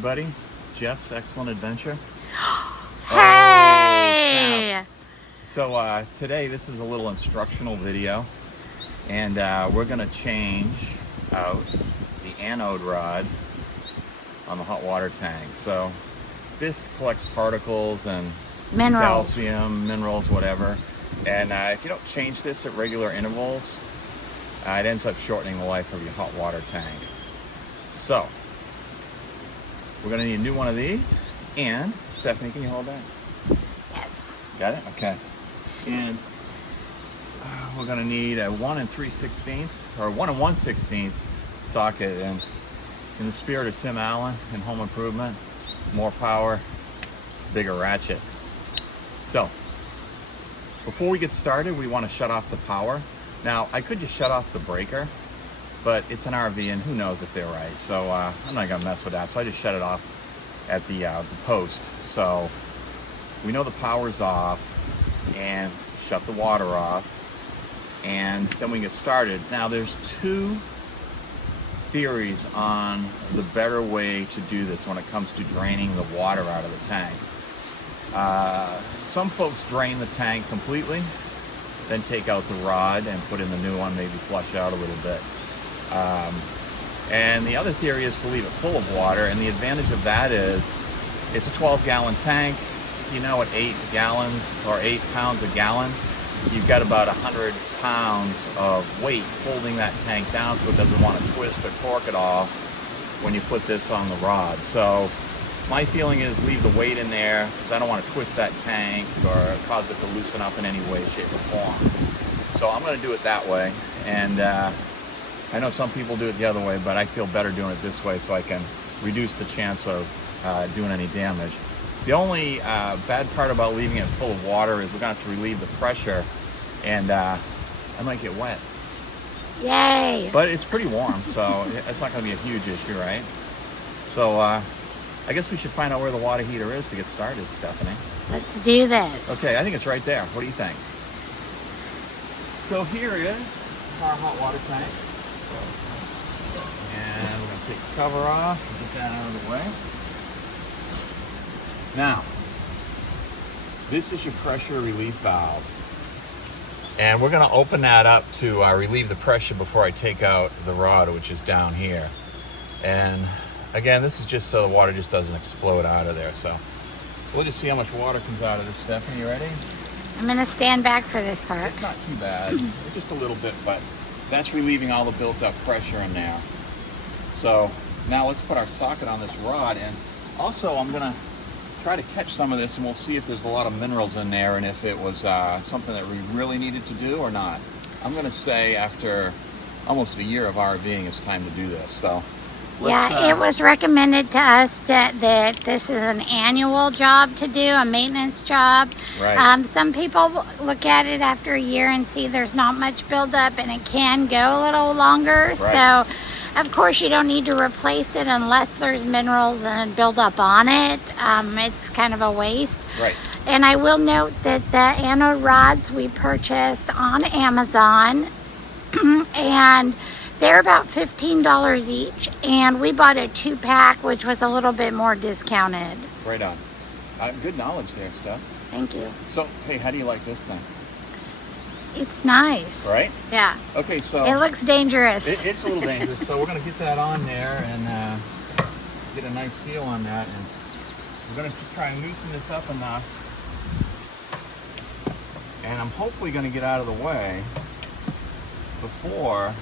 everybody. Jeff's Excellent Adventure. Hey! So today this is a little instructional video, and we're going to change out the anode rod on the hot water tank. So this collects particles and Minerals. calcium, minerals, whatever. And if you don't change this at regular intervals, it ends up shortening the life of your hot water tank. So we're going to need a new one of these. And Stephanie, can you hold that? Yes. Got it? Okay. And we're going to need a 1 3/16 or 1 1/16 socket. And in the spirit of Tim Allen in Home Improvement, more power, bigger ratchet. So before we get started, we want to shut off the power. Now, I could just shut off the breaker, but it's an RV and who knows if they're right. So I'm not going to mess with that. So I just shut it off at the post. So we know the power's off, and shut the water off, and then we get started. Now, there's two theories on the better way to do this when it comes to draining the water out of the tank. Some folks drain the tank completely, then take out the rod and put in the new one, maybe flush out a little bit. And the other theory is to leave it full of water, and the advantage of that is it's a 12-gallon tank. You know, at 8 gallons or 8 pounds a gallon, you've got about 100 pounds of weight holding that tank down, so it doesn't want to twist or torque at all when you put this on the rod. So my feeling is leave the weight in there, because I don't want to twist that tank or cause it to loosen up in any way, shape, or form. So I'm going to do it that way. And I know some people do it the other way, but I feel better doing it this way so I can reduce the chance of doing any damage. The only bad part about leaving it full of water is we're going to have to relieve the pressure, and I might get wet. Yay! But it's pretty warm, so it's not going to be a huge issue, right? So I guess we should find out where the water heater is to get started, Stephanie. Let's do this. Okay, I think it's right there. What do you think? So here is our hot water tank. And we're going to take the cover off and get that out of the way. Now, this is your pressure relief valve. And we're going to open that up to relieve the pressure before I take out the rod, which is down here. And again, this is just so the water just doesn't explode out of there. So we'll just see how much water comes out of this. Stephanie, you ready? I'm going to stand back for this part. It's not too bad, just a little bit, but that's relieving all the built up pressure in there. So now let's put our socket on this rod, and also I'm going to try to catch some of this, and we'll see if there's a lot of minerals in there and if it was something that we really needed to do or not. I'm going to say after almost a year of RVing, it's time to do this. So it was recommended to us that this is an annual job to do, a maintenance job. Right. Some people look at it after a year and see there's not much buildup, and it can go a little longer. Right. So, of course, you don't need to replace it unless there's minerals and buildup on it. It's kind of a waste. Right. And I will note that the anode rods we purchased on Amazon, and they're about $15 each, and we bought a 2-pack, which was a little bit more discounted. Right on. Good knowledge there, Steph. Thank you. So, hey, how do you like this thing? It's nice. Right? Yeah. Okay, so It looks dangerous. it's a little dangerous. So we're going to get that on there and get a nice seal on that, and we're going to just try and loosen this up enough. And I'm hopefully going to get out of the way before.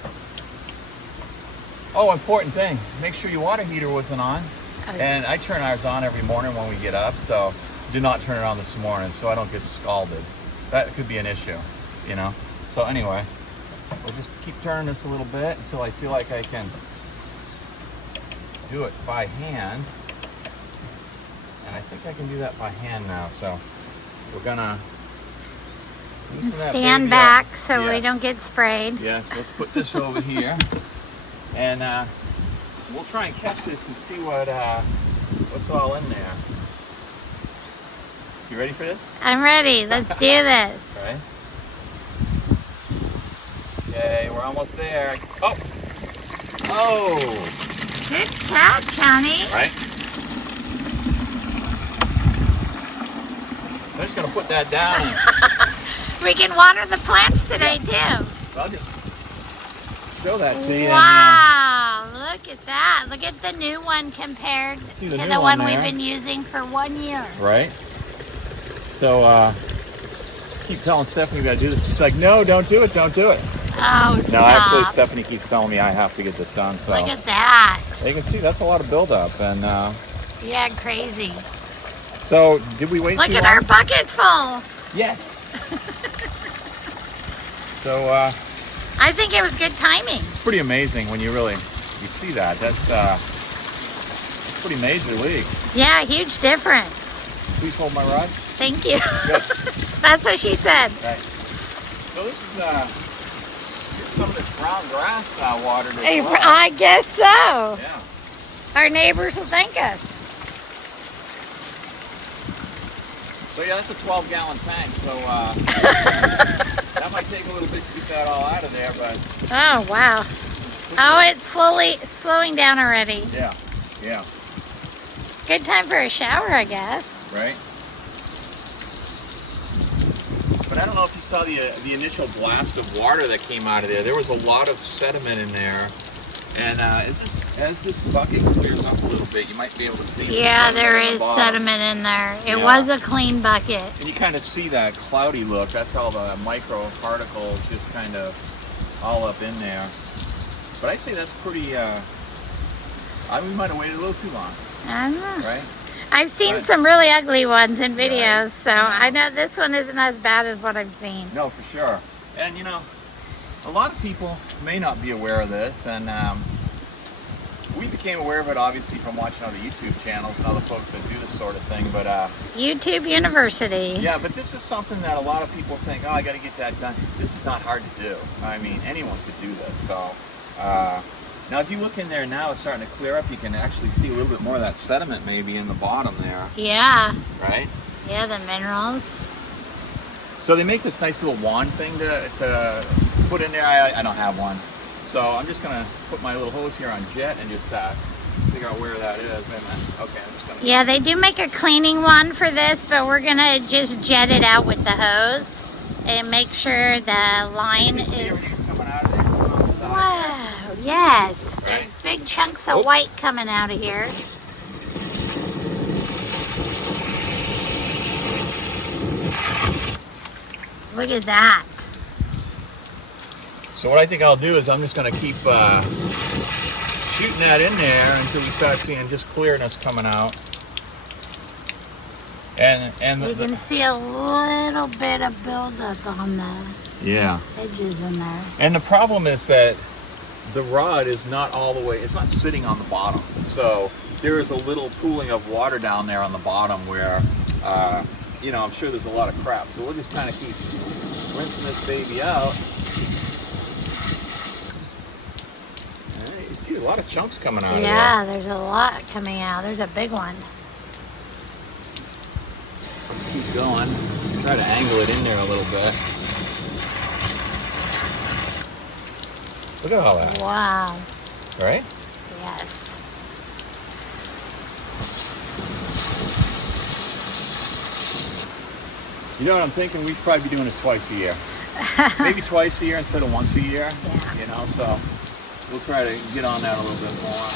Oh, important thing, make sure your water heater wasn't on. Okay. And I turn ours on every morning when we get up, so do not turn it on this morning so I don't get scalded. That could be an issue, you know. So anyway, we'll just keep turning this a little bit until I feel like I can do it by hand. And I think I can do that by hand now, so we're gonna loosen that Stand baby back up. so we Yes. don't get sprayed. Yes, let's put this over here, and we'll try and catch this and see what's all in there. You ready for this? I'm ready. Let's do this. All right. Okay, we're almost there. Oh! Oh! Good catch, honey. Right? just gonna put that down. And, We can water the plants today too. so I'll just show that to you. Wow, look at that. Look at the new one compared See to the the new one one we've there? been using for 1 year. Right. So keep telling Stephanie we gotta do this. She's like, no, don't do it, don't do it. Oh, No, stop. actually, Stephanie keeps telling me I have to get this done. So Look at that. you can see that's a lot of buildup. And Yeah, crazy. so did we wait Look too at long? our buckets full. Yes. So I think it was good timing. pretty amazing when you see that. That's pretty major league. Yeah, huge difference. Please hold my rod. Thank you. Good. That's what she said. Right. So this is some of this brown grass watered as well. I guess so. Yeah. Our neighbors will thank us. So yeah, that's a 12-gallon tank. So that might take a little bit to get that all out of there, but Oh, wow. Oh, it's slowing down already. yeah, yeah, Good time for a shower, I guess. right. But I don't know if you saw the initial blast of water that came out of there. There was a lot of sediment in there, and as this bucket clears up a little bit, you might be able to see. the Yeah, sediment there at the is bottom. sediment in there. It Yeah. was a clean bucket. And you kind of see that cloudy look. That's all the micro particles just kind of all up in there. But I'd say that's pretty. We might have waited a little too long, I don't know. right? I've seen Right. some really ugly ones in Right. videos, so I know this one isn't as bad as what I've seen. No, for sure. And you know, a lot of people may not be aware of this, and we became aware of it obviously from watching other YouTube channels and other folks that do this sort of thing. But YouTube University. yeah, but this is something that a lot of people think, oh, I got to get that done. This is not hard to do. I mean, anyone could do this. So now, if you look in there now, it's starting to clear up. You can actually see a little bit more of that sediment maybe in the bottom there, Yeah. right? Yeah, the minerals. So they make this nice little wand thing to put in there. I don't have one. So I'm just going to put my little hose here on jet and just figure out where that is. Wait a minute. Okay, I'm just going to... Yeah, they do make a cleaning one for this, but we're gonna just jet it out with the hose and make sure the line You see is. everything coming out of there on the side. Wow, yes. There's Right. big chunks of Oh. white coming out of here. Look at that. So what I think I'll do is I'm just going to keep shooting that in there until we start seeing just clearness coming out. And You can see a little bit of buildup on the yeah. edges in there. And the problem is that the rod is not all the way, it's not sitting on the bottom. So there is a little pooling of water down there on the bottom where, you know, I'm sure there's a lot of crap. So we'll just kind of keep rinsing this baby out. You see a lot of chunks coming out of there. Yeah, there's a lot coming out. There's a big one. Keep going. Try to angle it in there a little bit. Look at all that, Wow. right? Yes. You know what I'm thinking? We'd probably be doing this twice a year. Maybe twice a year instead of once a year. Yeah. You know, so we'll try to get on that a little bit more.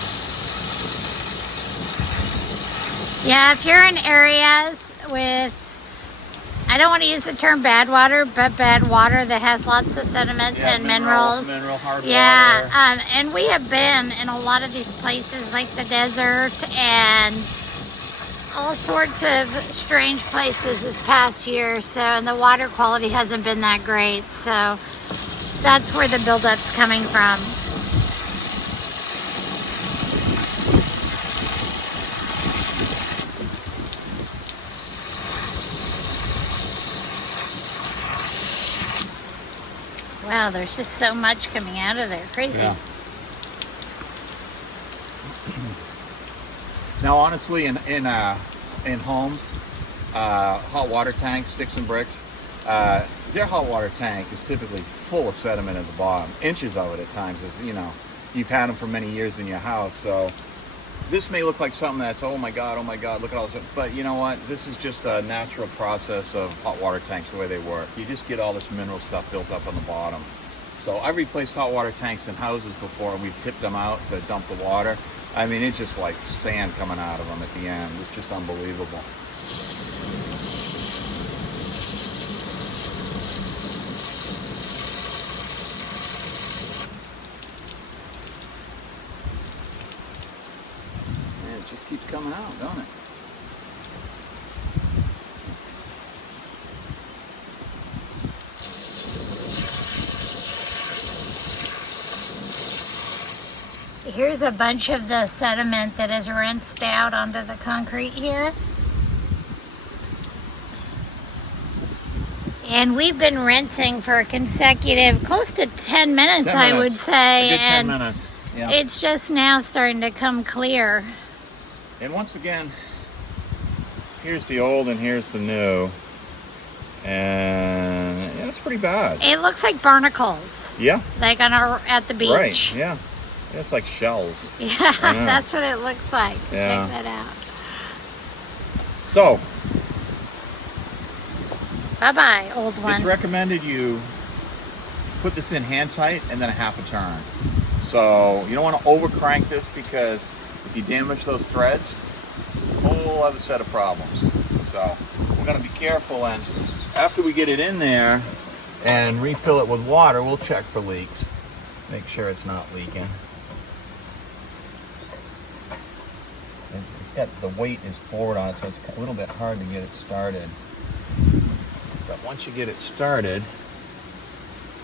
Yeah, if you're in areas with, I don't want to use the term bad water, but bad water that has lots of sediments and minerals. Mineral, hard Yeah, water. and we have been in a lot of these places like the desert and all sorts of strange places this past year. So, and the water quality hasn't been that great. So that's where the buildup's coming from. Wow, there's just so much coming out of there. Crazy. Yeah. Now, honestly, in homes, hot water tanks, sticks and bricks, their hot water tank is typically full of sediment at the bottom, inches of it at times. As you know, you've had them for many years in your house, so this may look like something that's, oh my God, look at all this. But you know what? This is just a natural process of hot water tanks, the way they work. You just get all this mineral stuff built up on the bottom. So I've replaced hot water tanks in houses before, and we've tipped them out to dump the water. I mean, it's just like sand coming out of them at the end. It's just unbelievable. And it just keeps coming out, don't it? Here's a bunch of the sediment that is rinsed out onto the concrete here. And we've been rinsing for a consecutive close to 10 minutes, 10 I would minutes. say. A good 10 And minutes. Yeah. it's just now starting to come clear. And once again, here's the old and here's the new. And yeah, it's pretty bad. It looks like barnacles, Yeah, like at the beach. right, yeah. It's like shells. Yeah, I know. that's what it looks like. Yeah. Check that out. So, Bye-bye, old one. it's recommended you put this in hand tight and then a half a turn. So you don't want to over crank this, because if you damage those threads, a whole other set of problems. So we're going to be careful, and after we get it in there and refill it with water, we'll check for leaks. Make sure it's not leaking. It's got, the weight is forward on it, so it's a little bit hard to get it started. But once you get it started,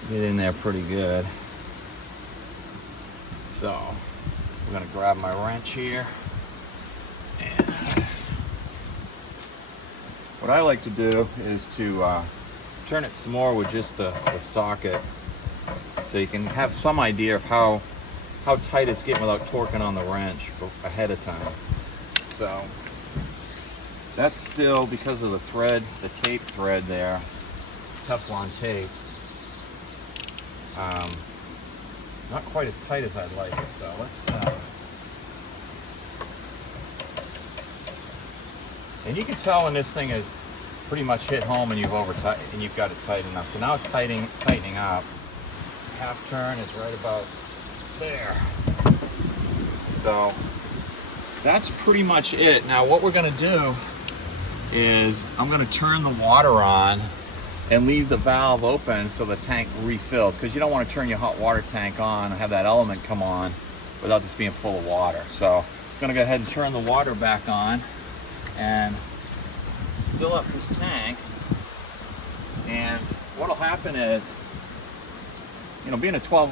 get in there pretty good. So I'm gonna grab my wrench here, and what I like to do is to turn it some more with just the socket, so you can have some idea of how tight it's getting without torquing on the wrench ahead of time. So that's still, because of the thread, the tape thread there, Teflon tape, not quite as tight as I'd like it. So let's and you can tell when this thing is pretty much hit home and you've got it tight enough. So now it's tightening up. Half turn is right about there. So that's pretty much it. Now what we're going to do is I'm going to turn the water on and leave the valve open so the tank refills, because you don't want to turn your hot water tank on and have that element come on without this being full of water. So I'm going to go ahead and turn the water back on and fill up this tank. And what'll happen is, you know, being a 12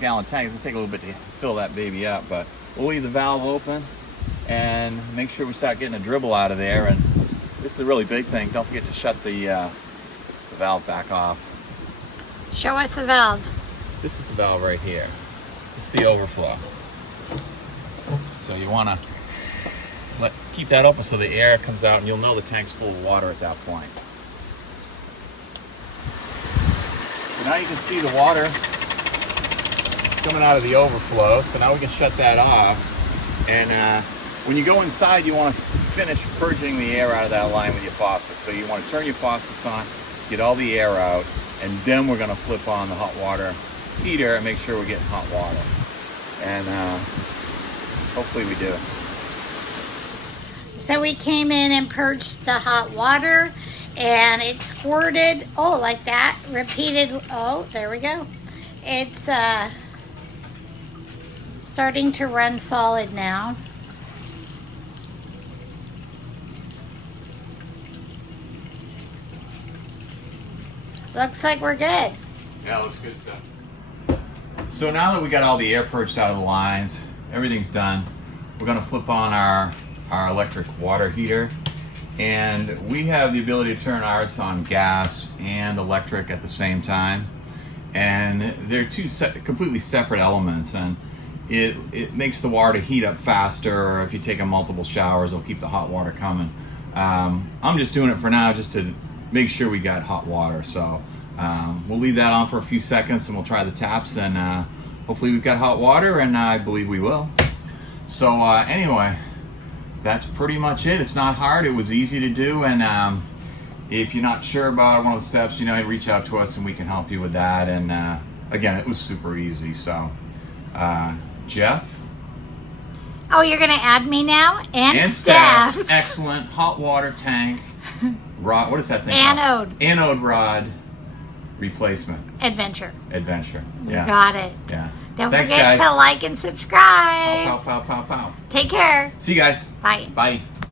gallon tank, it's gonna take a little bit to fill that baby up, but we'll leave the valve open and make sure we start getting a dribble out of there. And this is a really big thing. Don't forget to shut the valve back off. Show us the valve. This is the valve right here. This is the overflow. So you want to keep that open so the air comes out, and you'll know the tank's full of water at that point. So now you can see the water coming out of the overflow. So now we can shut that off. And when you go inside, you want to finish purging the air out of that line with your faucet. So you want to turn your faucets on, get all the air out, and then we're going to flip on the hot water heater and make sure we're getting hot water. And hopefully we do. So we came in and purged the hot water, and it squirted, oh, like that, repeated, oh, there we go. It's starting to run solid now. Looks like we're good. Yeah, looks good stuff. So now that we got all the air purged out of the lines, everything's done, we're going to flip on our electric water heater. And we have the ability to turn ours on gas and electric at the same time. And they're two completely separate elements. And it makes the water heat up faster, or if you take multiple showers, it'll keep the hot water coming. I'm just doing it for now just to make sure we got hot water. So we'll leave that on for a few seconds and we'll try the taps, and hopefully we've got hot water, and I believe we will. So anyway, that's pretty much it. It's not hard. It was easy to do, and if you're not sure about one of the steps, you know, reach out to us and we can help you with that. And again, it was super easy. So Jeff. Oh, you're going to add me now? And Steph's excellent hot water tank rod. What is that thing Anode. called? Anode rod replacement. Adventure. Yeah. You got it. Yeah. Don't Thanks, forget guys. to like and subscribe. Pow, pow, pow, pow, pow. Take care. See you guys. Bye. Bye.